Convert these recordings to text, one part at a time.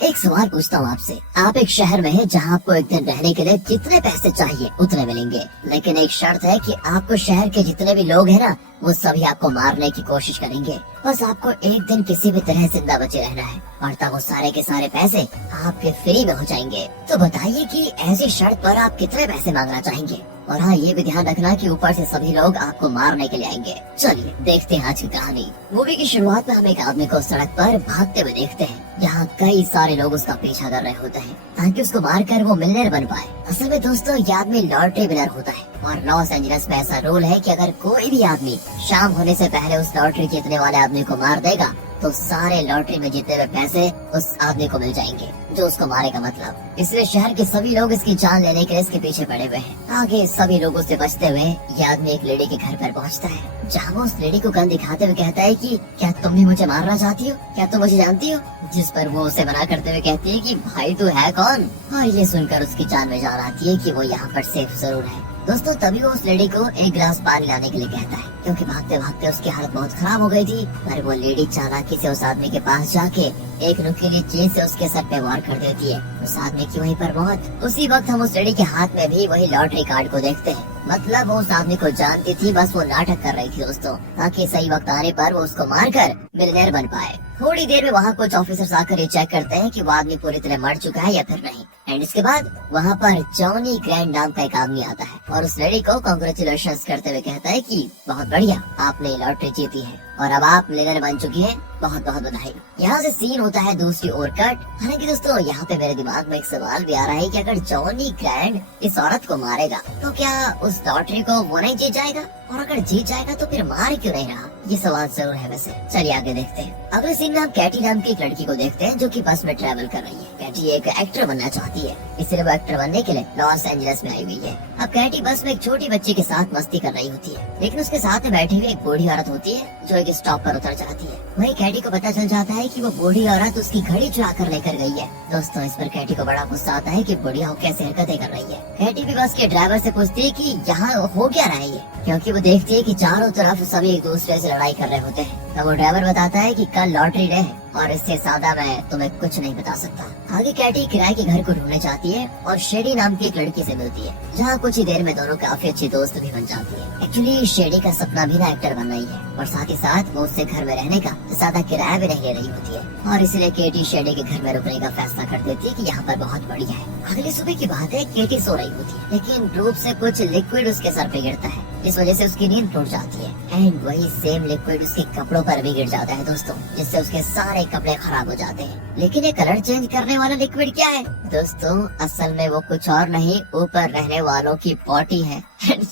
एक सवाल पूछता हूँ आपसे। आप एक शहर में हैं जहाँ आपको एक दिन रहने के लिए जितने पैसे चाहिए उतने मिलेंगे, लेकिन एक शर्त है कि आपको शहर के जितने भी लोग हैं ना, वो सभी आपको मारने की कोशिश करेंगे। बस आपको एक दिन किसी भी तरह जिंदा बचे रहना है, और तब वो सारे के सारे पैसे आपके फ्री में हो जाएंगे। तो बताइए कि ऐसी शर्त पर आप कितने पैसे मांगना चाहेंगे? और हाँ, ये भी ध्यान रखना कि ऊपर से सभी लोग आपको मारने के लिए आएंगे। चलिए देखते हैं आज की कहानी। मूवी की शुरुआत में हम एक आदमी को सड़क पर भागते हुए देखते हैं, जहाँ कई सारे लोग उसका पीछा कर रहे होते हैं ताकि उसको मारकर वो मिलियनेयर बन पाए। असल में दोस्तों, ये आदमी लॉटरी विनर होता है, और लॉस एंजलिस में ऐसा रूल है कि अगर कोई भी आदमी शाम होने से पहले उस लॉटरी जीतने वाले आदमी को मार देगा तो सारे लॉटरी में जीते हुए पैसे उस आदमी को मिल जाएंगे जो उसको मारेगा। मतलब इसलिए शहर के सभी लोग इसकी जान लेने के लिए इसके पीछे पड़े हुए हैं। आगे सभी लोगों से बचते हुए ये आदमी एक लेडी के घर पर पहुंचता है, जहां वो उस लेडी को गन दिखाते हुए कहता है कि क्या तुम भी मुझे मारना चाहती हो? क्या तुम मुझे जानती हो? जिस पर वो उसे मना करते हुए कहती है कि भाई तू है कौन? और ये सुनकर उसकी जान में जान आती है कि वो यहाँ पर सेफ जरूर है। दोस्तों, तभी वो उस लेडी को एक गिलास पानी लाने के लिए कहता है, क्योंकि भागते भागते उसकी हालत बहुत खराब हो गई थी। पर वो लेडी चालाकी से उस आदमी के पास जाके एक नुकीली चीज से उसके सर पे वार कर देती है। उस आदमी की वहीं पर मौत। उसी वक्त हम उस लेडी के हाथ में भी वही लॉटरी कार्ड को देखते हैं। मतलब वो उस आदमी को जानती थी, बस वो नाटक कर रही थी दोस्तों, ताकि सही वक्त आने पर वो उसको मारकर मिलियनेयर बन पाए। थोड़ी देर में वहाँ कुछ ऑफिसर्स आकर ये चेक करते हैं कि वो आदमी पूरी तरह मर चुका है या फिर नहीं। एंड इसके बाद वहाँ पर जॉनी ग्रैंड नाम का एक आदमी आता है और उस लेडी को कांग्रेचुलेशंस करते हुए कहता है कि बहुत बढ़िया, आपने लॉटरी जीती है और अब आप मिलियनेयर बन चुकी हैं, बहुत बहुत बधाई। यहाँ से सीन होता है दूसरी ओर कट। हालांकि दोस्तों, यहाँ पे मेरे दिमाग में एक सवाल भी आ रहा है कि अगर जॉनी ग्रैंड इस औरत को मारेगा तो क्या उस लॉटरी को वो नहीं जीत जाएगा? और अगर जीत जाएगा तो फिर मार क्यों नहीं रहा? ये सवाल जरूर है वैसे। चलिए आगे देखते हैं। अगले सीन में हम कैटी नाम की एक लड़की को देखते हैं जो कि बस में ट्रैवल कर रही है। कैटी एक एक्टर बनना चाहती है, इसलिए वो एक्टर बनने के लिए लॉस एंजलिस में आई हुई है। अब कैटी बस में एक छोटी बच्ची के साथ मस्ती कर रही होती है, लेकिन उसके साथ में बैठी हुई एक बूढ़ी औरत होती है जो एक स्टॉप पर उतर जाती है। वही कैटी को पता चल जाता है कि वो बूढ़ी औरत उसकी घड़ी चुरा कर लेकर गई है। दोस्तों, इस पर कैटी को बड़ा गुस्सा आता है कि बुढ़िया हो कैसे हरकतें कर रही है। कैटी भी बस के ड्राइवर से पूछती है कि यहाँ हो क्या रहा है, क्योंकि वो देखती है कि चारों तरफ सभी एक दूसरे से लड़ाई कर रहे होते हैं। तब वो ड्राइवर बताता है कि कल लॉटरी डे है और इससे ज्यादा मैं तुम्हें कुछ नहीं बता सकता। आगे कैटी किराए के घर को ढूंढने जाती है और शेडी नाम की एक लड़की से मिलती है, जहाँ कुछ ही देर में दोनों काफी अच्छी दोस्त भी बन जाती है। एक्चुअली शेडी का सपना भी ना एक्टर बनना ही है, और साथ ही साथ वो उससे घर में रहने का ज्यादा किराया भी नहीं ले रही होती है, और इसलिए केटी शेडी के घर में रुकने का फैसला कर देती है कि यहाँ पर बहुत बढ़िया है। अगली सुबह की बात है, केटी सो रही होती है, लेकिन धूप से कुछ लिक्विड उसके सर पे गिरता है, इस वजह से उसकी नींद टूट जाती है। एंड वही सेम लिक्विड उसके कपड़ों पर भी गिर जाता है दोस्तों, जिससे उसके सारे कपड़े खराब हो जाते हैं। लेकिन ये कलर चेंज करने वाला लिक्विड क्या है दोस्तों? असल में वो कुछ और नहीं, ऊपर रहने वालों की पॉटी है।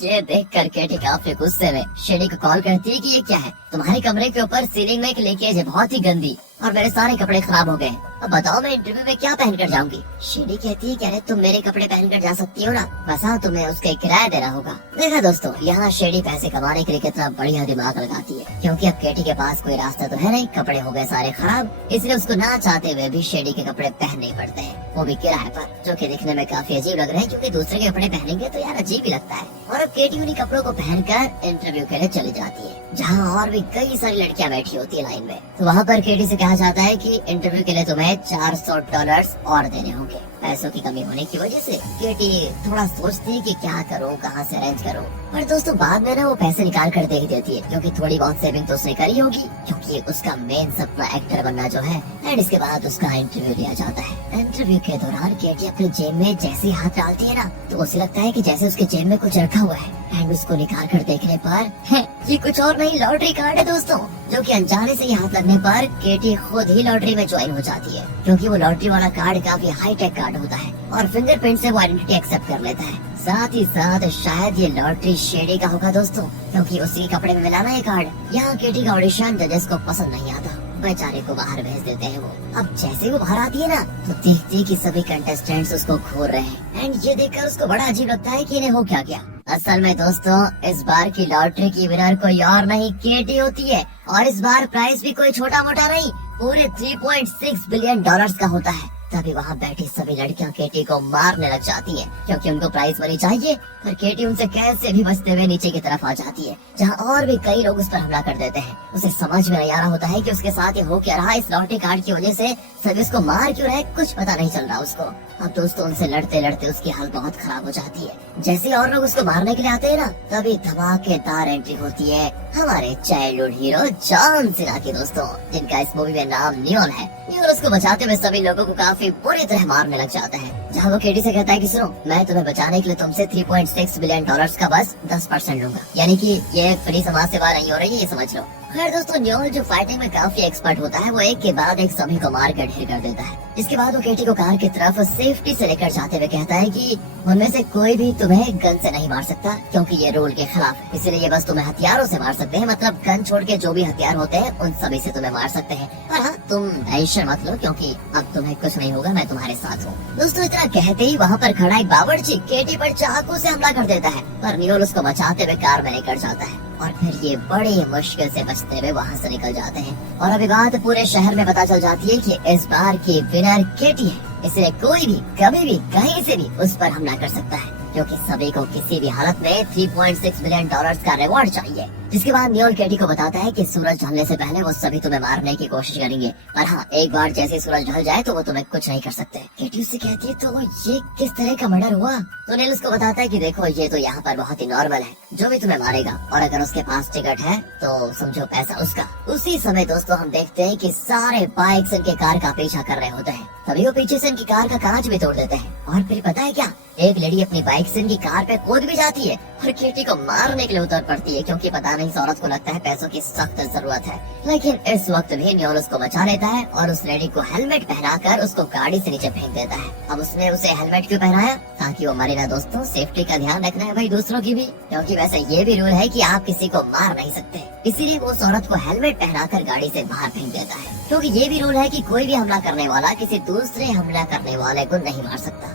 ये देखकर केटी काफी गुस्से में शेडी को कॉल करती है कि ये क्या है? तुम्हारे कमरे के ऊपर सीलिंग में एक लीकेज है, बहुत ही गंदी, और मेरे सारे कपड़े खराब हो गए। अब बताओ मैं इंटरव्यू में क्या पहन कर जाऊंगी? शेडी कहती है कि अरे तुम मेरे कपड़े पहन कर जा सकती हो ना, बस हाँ तुम्हें उसका किराया देना होगा। देखा दोस्तों, यहाँ शेडी पैसे कमाने के लिए कितना बढ़िया दिमाग लगाती है, क्योंकि अब केटी के पास कोई रास्ता तो है नहीं, कपड़े हो गए सारे खराब, इसलिए उसको ना चाहते हुए भी शेडी के कपड़े पहनने पड़ते हैं, वो भी किराए पर, जो कि दिखने में काफी अजीब लग रहे हैं, क्योंकि दूसरे के कपड़े पहनेंगे तो यार अजीब ही लगता है। और अब केटी उन्हीं कपड़ों को पहनकर इंटरव्यू के लिए चली जाती है, जहाँ और भी कई सारी लड़कियाँ बैठी होती है लाइन में। तो वहाँ पर केटी से कहा जाता है कि इंटरव्यू के लिए तुम्हें $400 और देने होंगे। पैसों की कमी होने की वजह से केटी थोड़ा सोचती है कि क्या करूं, कहां से अरेंज करूं। पर दोस्तों, बाद में ना वो पैसे निकाल कर दे ही देती है, क्योंकि थोड़ी बहुत सेविंग तो उसने करी होगी, क्योंकि उसका मेन सपना एक्टर बनना जो है। एंड इसके बाद उसका इंटरव्यू लिया जाता है। इंटरव्यू के दौरान केटी अपने जेब में जैसे ही हाथ डालती है ना, तो उसे लगता है कि जैसे उसके जेब में कुछ रखा हुआ है। एंड उसको निकाल कर देखने पर ये कुछ और नहीं, लॉटरी कार्ड है दोस्तों, जो कि अनजाने से ही हाथ लगने पर केटी खुद ही लॉटरी में ज्वाइन हो जाती है, क्योंकि वो लॉटरी वाला कार्ड काफी हाईटेक कार्ड होता है और फिंगरप्रिंट से वो आइडेंटिटी एक्सेप्ट कर लेता है। साथ ही साथ शायद ये लॉटरी शेडी का होगा दोस्तों, क्योंकि उसी कपड़े में मिला ना ये कार्ड। यहाँ केटी का ऑडिशन जजेस को पसंद नहीं आता, बेचारे को बाहर भेज देते हैं वो। अब जैसे वो बाहर आती है ना, तो देखती है कि सभी कंटेस्टेंट्स उसको घूर रहे हैं। एंड ये देखकर उसको बड़ा अजीब लगता है कि इन्हें हो क्या गया। असल में दोस्तों, इस बार की लॉटरी की विनर कोई और नहीं, केटी होती है, और इस बार प्राइस भी कोई छोटा मोटा नहीं, पूरे $3.6 बिलियन का होता है। तभी वहाँ बैठी सभी लड़कियां केटी को मारने लग जाती हैं, क्योंकि उनको प्राइज मनी चाहिए। पर केटी उनसे कैसे भी बचते हुए नीचे की तरफ आ जाती है, जहाँ और भी कई लोग उस पर हमला कर देते हैं। उसे समझ में नहीं आ रहा होता है कि उसके साथ ये हो क्या रहा। इस लॉटरी कार्ड की वजह से सभी उसको मार क्यों रहे, कुछ पता नहीं चल रहा उसको। अब दोस्तों उनसे लड़ते लड़ते उसकी हालत बहुत खराब हो जाती है। जैसे और लोग उसको मारने के लिए आते हैं ना, तभी धमाकेदार एंट्री होती है हमारे चाइल्डहुड हीरो जॉन सीना की दोस्तों, जिनका इस मूवी में नाम नियोल है। नियोल उसको बचाते हुए सभी लोगों को काफी बुरी तरह मारने लग जाता है, जहाँ वो केटी से कहता है कि सुनो, मैं तुम्हें बचाने के लिए तुमसे $3.6 बिलियन का बस 10% लूंगा, यानी कि ये फ्री समाज सेवा नहीं हो रही है, ये समझ लो। खैर दोस्तों, नियोल जो फाइटिंग में काफी एक्सपर्ट होता है, वो एक के बाद एक सभी को मार कर ढेर कर देता है। इसके बाद वो केटी को कार की तरफ सेफ्टी से लेकर जाते हुए कहता है कि उनमें से कोई भी तुम्हें गन से नहीं मार सकता, क्योंकि ये रूल के खिलाफ है। इसलिए ये बस तुम्हें हथियारों से मार सकते हैं, मतलब गन छोड़ के जो भी हथियार होते हैं उन सभी से तुम्हें मार सकते हैं। पर हाँ, तुम टेंशन मत लो, क्योंकि अब तुम्हें कुछ नहीं होगा, मैं तुम्हारे साथ हूँ। दोस्तों इतना कहते ही वहाँ पर खड़ा एक बावर्ची केटी पर चाकू से हमला कर देता है, पर नियोल उसको बचाते हुए कार में लेकर जाता है और फिर ये बड़ी मुश्किल से बचते हुए वहाँ से निकल जाते हैं। और अभी बात पूरे शहर में पता चल जाती है कि इस बार की विनर केटी है, इसलिए कोई भी कभी भी कहीं से भी उस पर हमला कर सकता है, क्योंकि सभी को किसी भी हालत में $3.6 बिलियन का रिवॉर्ड चाहिए। जिसके बाद नियोल केटी को बताता है कि सूरज ढलने से पहले वो सभी तुम्हें मारने की कोशिश करेंगे, पर हाँ, एक बार जैसे सूरज ढल जाए तो वो तुम्हें कुछ नहीं कर सकते। केटी उससे कहती है तो ये किस तरह का मर्डर हुआ? तो नियोल उसको बताता है कि देखो, ये तो यहाँ पर बहुत ही नॉर्मल है, जो भी तुम्हें मारेगा और अगर उसके पास टिकट है तो समझो पैसा उसका। उसी समय दोस्तों हम देखते हैं कि सारे बाइक्स इनके कार का पीछा कर रहे होते हैं, तभी वो पीछे से इनकी कार का कांच भी तोड़ देते हैं। और फिर पता है क्या, एक लेडी अपनी बाइक से इनकी कार पे कूद भी जाती है और केटी को मारने के लिए उतर पड़ती है, क्योंकि पता नहीं इस औरत को लगता है पैसों की सख्त जरूरत है। लेकिन इस वक्त भी नियोल उसको बचा लेता है और उस लेडी को हेलमेट पहनाकर उसको गाड़ी से नीचे फेंक देता है। अब उसने उसे हेलमेट क्यों पहनाया? ताकि वो मरे ना दोस्तों, सेफ्टी का ध्यान रखना है भाई दूसरों की भी, क्योंकि वैसे ये भी रूल है कि आप किसी को मार नहीं सकते। इसीलिए वो उस औरत को हेलमेट पहनाकर गाड़ी से बाहर फेंक देता है, क्योंकि ये भी रूल है कि कोई भी हमला करने वाला किसी दूसरे हमला करने वाले को नहीं मार सकता।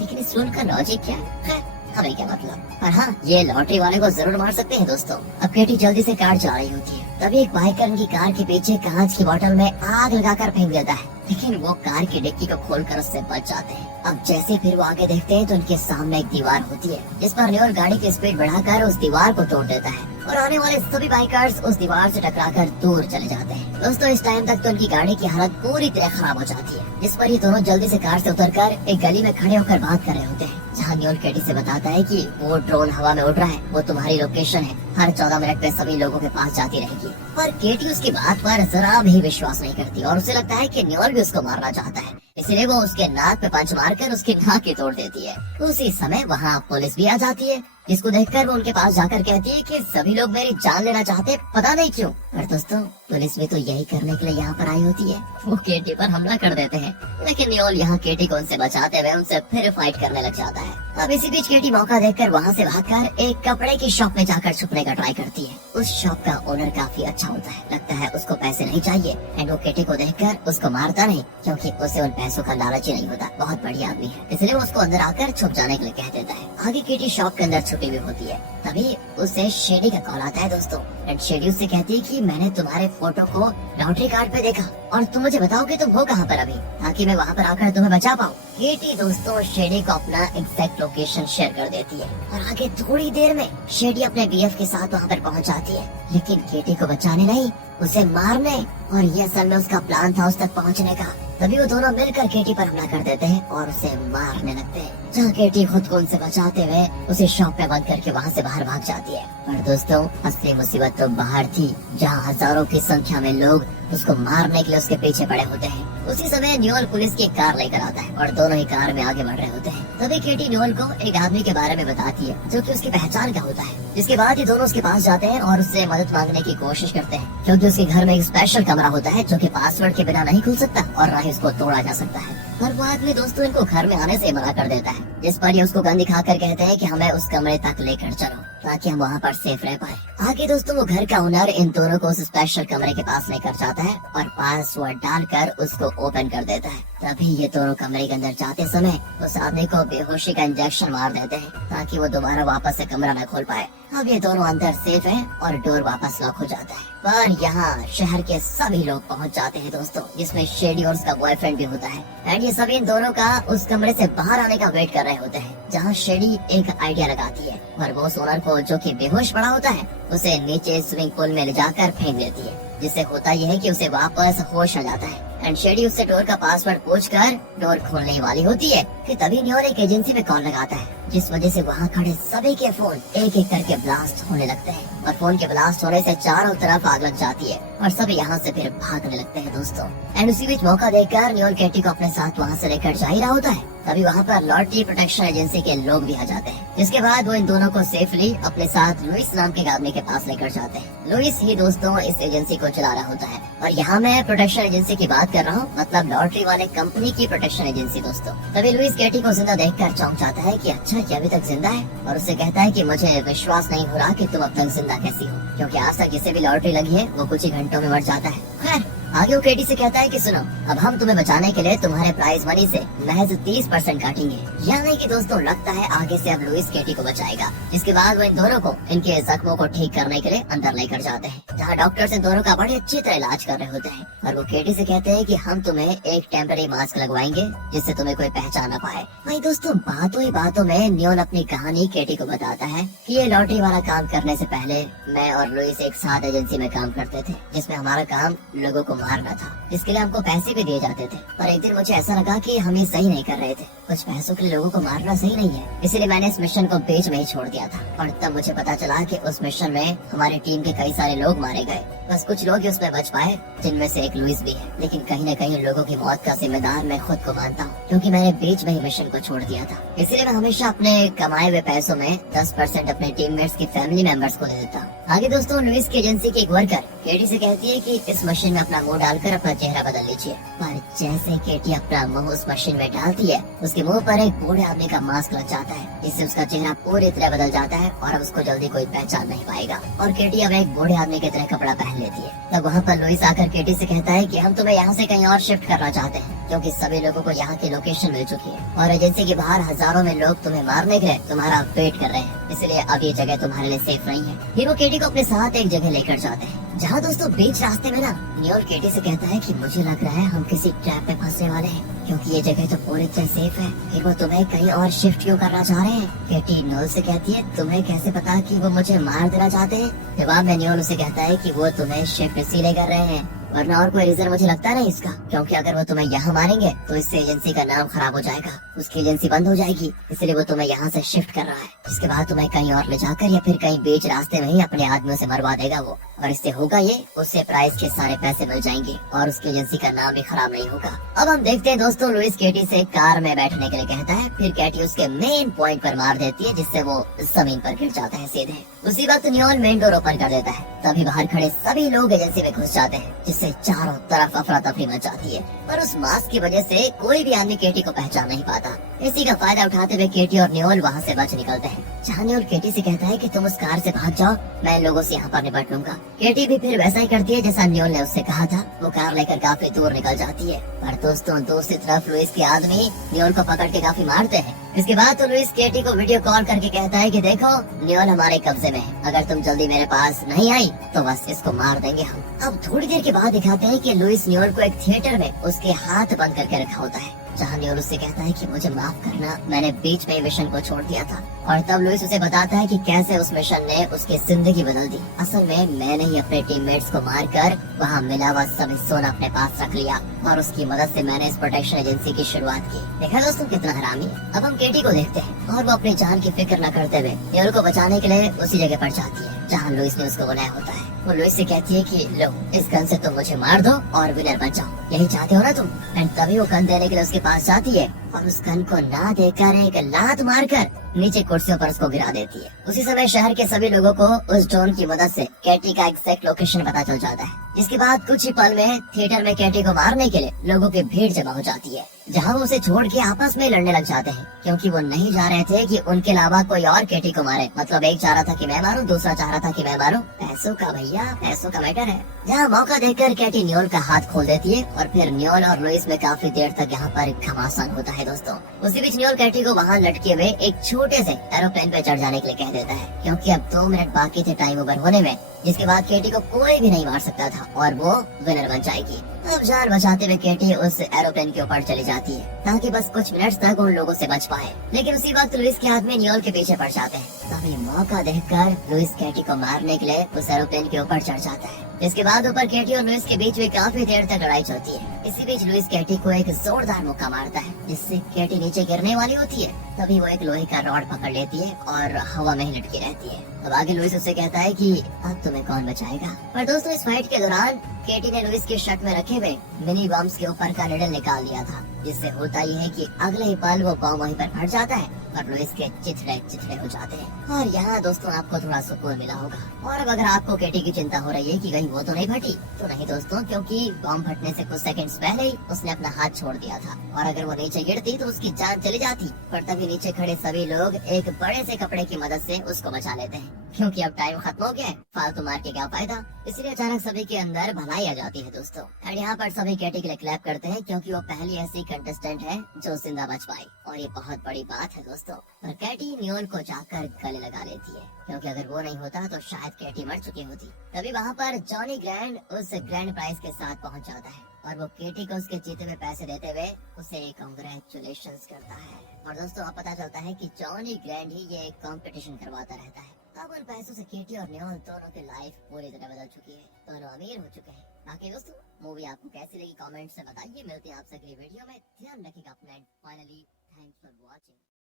लेकिन इस रूल का लॉजिक क्या है? हमें क्या मतलब। पर हाँ, ये लॉटरी वाले को जरूर मार सकते हैं दोस्तों। अब केटी जल्दी से कार चला रही होती है, तभी एक बाइकर उनकी कार के पीछे कांच की बोतल में आग लगाकर फेंक देता है, लेकिन वो कार की डिक्की को खोलकर उससे बच जाते हैं। अब जैसे फिर वो आगे देखते हैं तो उनके सामने एक दीवार होती है, जिस पर नियोल गाड़ी की स्पीड बढ़ाकर उस दीवार को तोड़ देता है और आने वाले सभी बाइकर्स उस दीवार से टकराकर दूर चले जाते हैं। दोस्तों इस टाइम तक तो उनकी गाड़ी की हालत पूरी तरह खराब हो जाती है, जिस पर ये दोनों जल्दी से कार से उतरकर एक गली में खड़े होकर बात कर रहे होते हैं, जहाँ नियोल केटी से बताता है कि वो ड्रोन हवा में उड़ रहा है, वो तुम्हारी लोकेशन है, हर 14 मिनट में सभी लोगों के पास जाती रहेगी। पर केटी उसकी बात पर जरा भी विश्वास नहीं करती और उसे लगता है कि नियोल भी उसको मारना चाहता है, इसलिए वो उसके नाक पे पंच मारकर उसकी नाक ही तोड़ देती है। उसी समय वहाँ पुलिस भी आ जाती है, जिसको देखकर वो उनके पास जाकर कहती है कि सभी लोग मेरी जान लेना चाहते, पता नहीं क्यों। पर दोस्तों पुलिस भी तो यही करने के लिए यहाँ पर आई होती है, वो केटी पर हमला कर देते हैं। लेकिन नियोल यहाँ केटी को उनसे बचाते हुए उनसे फिर फाइट करने लग जाता है। अब इसी बीच केटी मौका देखकर वहाँ से भागकर एक कपड़े की शॉप में जाकर छुपने का ट्राई करती है। उस शॉप का ओनर काफी अच्छा होता है, लगता है उसको पैसे नहीं चाहिए, एंड वो केटी को देखकर उसको मारता नहीं, क्योंकि उसे उन पैसों का लालच ही नहीं होता, बहुत बढ़िया आदमी है, इसलिए वो उसको अंदर आकर छुप जाने के लिए कह देता है। आगे केटी शॉप के अंदर छुपी हुई होती है, तभी उसे शेडी का कॉल आता है दोस्तों, एंड शेडी उससे कहती है कि मैंने तुम्हारे फोटो को लॉटरी कार्ड पे देखा और तुम मुझे बताओ कि तुम हो कहाँ पर अभी, ताकि मैं वहाँ पर आकर तुम्हें बचा पाऊँ। केटी दोस्तों शेडी को अपना एग्जैक्ट लोकेशन शेयर कर देती है और आगे थोड़ी देर में शेडी अपने बीएफ के साथ वहाँ पर पहुँच जाती है, लेकिन केटी को बचाने नहीं, उसे मारने, और ये असल में उसका प्लान था उस तक पहुँचने का। तभी वो दोनों मिलकर केटी पर हमला कर देते हैं और उसे मारने लगते हैं, जहाँ केटी खुद को उनसे बचाते हुए उसे शॉप पे बंद करके वहाँ से बाहर भाग जाती है। पर दोस्तों असली मुसीबत तो बाहर थी, जहाँ हजारों की संख्या में लोग उसको मारने के लिए उसके पीछे पड़े होते हैं। उसी समय नियोल पुलिस की एक कार लेकर आता है और दोनों ही कार में आगे बढ़ रहे होते हैं। तभी केटी नियोल को एक आदमी के बारे में बताती है, जो कि उसकी पहचान का होता है। जिसके बाद ये दोनों उसके पास जाते हैं और उससे मदद मांगने की कोशिश करते हैं, क्योंकि उसके घर में एक स्पेशल कमरा होता है जो कि पासवर्ड के बिना नहीं खुल सकता और ना ही उसको तोड़ा जा सकता है। पर वो आदमी दोस्तों इनको घर में आने से मना कर देता है, जिस पर ये उसको गन दिखाकर कहते हैं कि हमें उस कमरे तक लेकर चलो, ताकि हम वहाँ पर सेफ रह पाए। आगे दोस्तों वो घर का ओनर इन दोनों को उस स्पेशल कमरे के पास लेकर जाता है और पासवर्ड डालकर उसको ओपन कर देता है। तभी ये दोनों कमरे के अंदर जाते समय उस आदमी को बेहोशी का इंजेक्शन मार देते हैं, ताकि वो दोबारा वापस से कमरा न खोल पाए। अब ये दोनों अंदर सेफ हैं और डोर वापस लॉक हो जाता है। पर यहाँ शहर के सभी लोग पहुँच जाते हैं दोस्तों, जिसमें शेडी और उसका बॉयफ्रेंड भी होता है। एंड ये सभी इन दोनों का उस कमरे से बाहर आने का वेट कर रहे होते हैं, जहाँ शेडी एक आइडिया लगाती है और वो सोनर को, जो कि बेहोश पड़ा होता है, उसे नीचे स्विमिंग पूल में ले जाकर फेंक देती है। जिससे होता यह है कि उसे वापस होश आ जाता है। एंड शेडी उससे डोर का पासवर्ड पूछकर डोर खोलने वाली होती है कि तभी न्योल एक एजेंसी में कॉल लगाता है, जिस वजह से वहाँ खड़े सभी के फोन एक एक करके ब्लास्ट होने लगते हैं और फोन के ब्लास्ट होने से चारों तरफ आग लग जाती है और सब यहाँ से फिर भागने लगते हैं दोस्तों। एंड उसी बीच मौका देखकर न्योल केटी को अपने साथ वहाँ से लेकर जा ही रहा होता है, तभी वहाँ पर लॉटरी प्रोटेक्शन एजेंसी के लोग भी आ जाते हैं। जिसके बाद वो इन दोनों को सेफली अपने साथ लुइस नाम के आदमी के पास लेकर जाते हैं। लुइस ही दोस्तों इस एजेंसी को चला रहा होता है और यहाँ मैं प्रोटेक्शन एजेंसी की बात कर रहा हूँ, मतलब लॉटरी वाले कंपनी की प्रोटेक्शन एजेंसी दोस्तों। तभी लुइस केटी को जिंदा देखकर चौंक जाता है कि अच्छा ये अभी तक जिंदा है, और उससे कहता है कि मुझे विश्वास नहीं हो रहा कि तुम अब तक जिंदा कैसी हो, क्योंकि आज तक जिसे भी लॉटरी लगी है वो कुछ ही घंटों में मर जाता है। खैर आगे वो केटी से कहता है कि सुनो, अब हम तुम्हें बचाने के लिए तुम्हारे प्राइज मनी से महज 30% काटेंगे। यानी कि दोस्तों लगता है आगे से अब लुइस केटी को बचाएगा। इसके बाद वो इन दोनों को इनके जख्मों को ठीक करने के लिए अंदर लेकर जाते हैं, जहाँ डॉक्टर्स इन दोनों का बड़ी अच्छी तरह इलाज कर रहे होते हैं। और वो केटी से कहते हैं कि हम तुम्हें एक टेम्पररी मास्क लगवाएंगे जिससे तुम्हें कोई पहचान न पाए। वही दोस्तों बातों ही बातों में न्योल अपनी कहानी केटी को बताता है कि ये लॉटरी वाला काम करने से पहले मैं और लुइस एक साथ एजेंसी में काम करते थे, जिसमें हमारा काम लोगों को मारना था। इसके लिए हमको पैसे भी दिए जाते थे, पर एक दिन मुझे ऐसा लगा कि हम ये सही नहीं कर रहे थे। कुछ पैसों के लिए लोगों को मारना सही नहीं है, इसलिए मैंने इस मिशन को बीच में ही छोड़ दिया था। और तब मुझे पता चला कि उस मिशन में हमारी टीम के कई सारे लोग मारे गए, बस कुछ लोग ही उसमें बच पाए, जिनमें से एक लुइस भी है। लेकिन कहीं न कहीं उन लोगों की मौत का जिम्मेदार मैं खुद को मानता हूँ, क्योंकि मैंने बीच में ही मिशन को छोड़ दिया था। इसलिए मैं हमेशा अपने कमाए हुए पैसों में 10% अपने टीममेट्स की फैमिली मेंबर्स को दे देता हूँ। आगे दोस्तों लुइस की एजेंसी की एक वर्कर केटी से कहती है कि इस मशीन में अपना मुंह डालकर अपना चेहरा बदल लीजिए। पर जैसे केटी अपना मुंह उस मशीन में डालती है, उसके मुंह पर एक बूढ़े आदमी का मास्क लग जाता है, जिससे उसका चेहरा पूरी तरह बदल जाता है और अब उसको जल्दी कोई पहचान नहीं पाएगा। और केटी अब एक बूढ़े आदमी की तरह कपड़ा पहन लेती है। तब वहाँ पर लुइस आकर केटी से कहता है कि हम तुम्हें यहाँ से कहीं और शिफ्ट करना चाहते हैं, क्योंकि सभी लोगों को यहाँ की लोकेशन मिल चुकी है और एजेंसी के बाहर हजारों में लोग तुम्हें मारने के लिए तुम्हारा वेट कर रहे हैं, इसलिए अब ये जगह तुम्हारे लिए सेफ नहीं है। फिर वो केटी को अपने साथ एक जगह लेकर जाते हैं, जहाँ दोस्तों बीच रास्ते में ना न्योल केटी से कहता है कि मुझे लग रहा है हम किसी ट्रैप में फंसने वाले हैं, क्योंकि ये जगह तो पूरी तरह सेफ है। फिर वो तुम्हें कहीं और शिफ्ट क्यों करना चाह रहे हैं? केटी न्योल से कहती है तुम्हें कैसे पता कि वो मुझे मार देना चाहते हैं? जवाब में न्योल उसे कहता है कि वो तुम्हें शिफ्ट इसीलिए कर रहे हैं, वरना और कोई रीजन मुझे लगता नहीं इसका, क्योंकि अगर वो तुम्हें यहाँ मारेंगे तो इससे एजेंसी का नाम खराब हो जाएगा, उसकी एजेंसी बंद हो जाएगी, इसलिए वो तुम्हें यहाँ से शिफ्ट कर रहा है। इसके बाद तुम्हें कहीं और ले जाकर या फिर कहीं बीच रास्ते में ही अपने आदमियों से मरवा देगा वो, और इससे होगा ये उससे प्राइस के सारे पैसे मिल जाएंगे और उसकी एजेंसी का नाम भी खराब नहीं होगा। अब हम देखते हैं दोस्तों लुइस केटी से कार में बैठने के लिए कहता है, फिर केटी उसके मेन पॉइंट पर मार देती है, जिससे वो जमीन पर गिर जाता है सीधे। उसी वक्त न्योल मेन डोर ओपन कर देता है, तभी बाहर खड़े सभी लोग एजेंसी में घुस जाते हैं, जिससे चारों तरफ अफरा तफरी मच जाती है। पर उस मास्क की वजह से कोई भी आदमी केटी को पहचान नहीं पाता। इसी का फायदा उठाते हुए केटी और न्योल वहाँ से बच निकलते हैं। जहाँ न्योल केटी से कहता है कि तुम उस कार से भाग जाओ, मैं इन लोगों से यहाँ पर निपट लूंगा। केटी भी फिर वैसा ही करती है जैसा न्योल ने उससे कहा था। वो कार लेकर काफी दूर निकल जाती है, पर दोस्तों दूसरी तरफ लुइस के आदमी न्योल को पकड़ के काफी मारते हैं। इसके बाद तो लुइस केटी को वीडियो कॉल करके कहता है कि देखो न्योल हमारे कब्जे में है, अगर तुम जल्दी मेरे पास नहीं आई तो बस इसको मार देंगे हम। अब थोड़ी देर के बाद दिखाते हैं कि लुइस न्योल को एक थिएटर में उसके हाथ बंद करके रखा होता है, जहाँ न्योल उससे कहता है कि मुझे माफ करना, मैंने बीच में मिशन को छोड़ दिया था। और तब लुइस उसे बताता है कि कैसे उस मिशन ने उसकी जिंदगी बदल दी। असल में मैंने ही अपने टीममेट्स को मारकर वहाँ मिला हुआ सब सोना अपने पास रख लिया और उसकी मदद से मैंने इस प्रोटेक्शन एजेंसी की शुरुआत की। देखा दोस्तों कितना हरामी है। अब हम केटी को देखते हैं और वो अपनी जान की फिक्र न करते हुए न्योल को बचाने के लिए उसी जगह पर जाती है जहाँ लुइस ने उसको बनाया होता है। वो लुइस से कहती है कि लो इस गन से तुम मुझे मार दो और विनर बन जाओ, यही चाहते हो ना तुम? एंड तभी वो गन देने के लिए उसके पास जाती है और उस गन को ना देकर एक लात मारकर नीचे कुर्सियों पर उसको गिरा देती है। उसी समय शहर के सभी लोगों को उस ड्रोन की मदद से केटी का एग्जैक्ट लोकेशन पता चल जाता है। इसके बाद कुछ ही पल में थिएटर में केटी को मारने के लिए लोगों की भीड़ जमा हो जाती है। जहाँ वो उसे छोड़ के आपस में लड़ने लग जाते हैं, क्योंकि वो नहीं जा रहे थे कि उनके अलावा कोई और केटी को मारे। मतलब एक चाह रहा था कि मैं मारूं, दूसरा चाह रहा था कि मैं मारूं। पैसों का भैया, पैसों का मैटर है। जहाँ मौका देखकर केटी न्योल का हाथ खोल देती है और फिर न्योल और लुइस में काफी देर तक यहाँ पर घमासान होता है दोस्तों। उसी बीच न्योल केटी को वहाँ लटके हुए एक छोटे से एरोप्लेन पे चढ़ जाने के लिए कह देता है, क्योंकि अब 2 मिनट बाकी थे टाइम ओवर होने में, जिसके बाद केटी को कोई भी नहीं मार सकता था और वो विनर बन जाएगी। अब जान बचाते हुए केटी उस एरोप्लेन के ऊपर चली जाती है ताकि बस कुछ मिनट तक उन लोगों से बच पाए। लेकिन उसी वक्त लुइस के हाथ में न्योल के पीछे पड़ जाते हैं। तभी मौका देखकर लुइस केटी को मारने के लिए उस एरोप्लेन के ऊपर चढ़ जाता है। इसके बाद ऊपर केटी और लुइस के बीच में काफी देर तक लड़ाई चलती है। इसी बीच लुइस केटी को एक जोरदार मुक्का मारता है, जिससे केटी नीचे गिरने वाली होती है। तभी वो एक लोहे का रॉड पकड़ लेती है और हवा में ही लटकी रहती है। अब आगे लुइस उससे कहता है कि अब तुम्हें कौन बचाएगा। पर दोस्तों इस फाइट के दौरान केटी ने लुइस के शर्ट में रखे हुए मिनी बॉम्ब्स के ऊपर का निडल निकाल लिया था, जिससे होता ये है कि अगले ही पल वो बॉम्ब वहीं पर फट जाता है और लुइस के चिथड़े चिथड़े हो जाते हैं। और यहाँ दोस्तों आपको थोड़ा सुकून मिला होगा। और अब अगर आपको केटी की चिंता हो रही है कि कहीं वो तो नहीं फटी, तो नहीं दोस्तों, क्योंकि बॉम्ब फटने से कुछ सेकंड्स पहले ही उसने अपना हाथ छोड़ दिया था और अगर वो नीचे गिरती तो उसकी जान चली जाती। पर तभी नीचे खड़े सभी लोग एक बड़े से कपड़े की मदद से उसको बचा लेते हैं, क्योंकि अब टाइम खत्म हो गया है, फालतू मार के क्या फायदा। इसलिए अचानक सभी के अंदर भलाई आ जाती है दोस्तों। और यहाँ पर सभी केटी के लिए क्लैप करते हैं, क्योंकि वो पहली ऐसी कंटेस्टेंट है जो जिंदा बच पाई। और ये बहुत बड़ी बात है दोस्तों। पर केटी न्योल को जाकर गले लगा लेती है, क्योंकि अगर वो नहीं होता तो शायद केटी मर चुकी होती। तभी वहाँ पर जॉनी ग्रैंड उस ग्रैंड प्राइज के साथ पहुँच जाता है और वो केटी को उसके जीते हुए पैसे देते हुए उसे कांग्रेचुलेशंस करता है। और दोस्तों अब पता चलता है कि जॉनी ग्रैंड ही ये कंपटीशन करवाता रहता है। अब उन पैसों से केटी और न्योल दोनों की लाइफ पूरी तरह बदल चुकी है, दोनों अमीर हो चुके हैं। बाकी दोस्तों मूवी आपको कैसी लगी कमेंट से बताइए। मिलते हैं आपसे अगली वीडियो में। ध्यान रखिएगा अपना। Finally thanks for watching.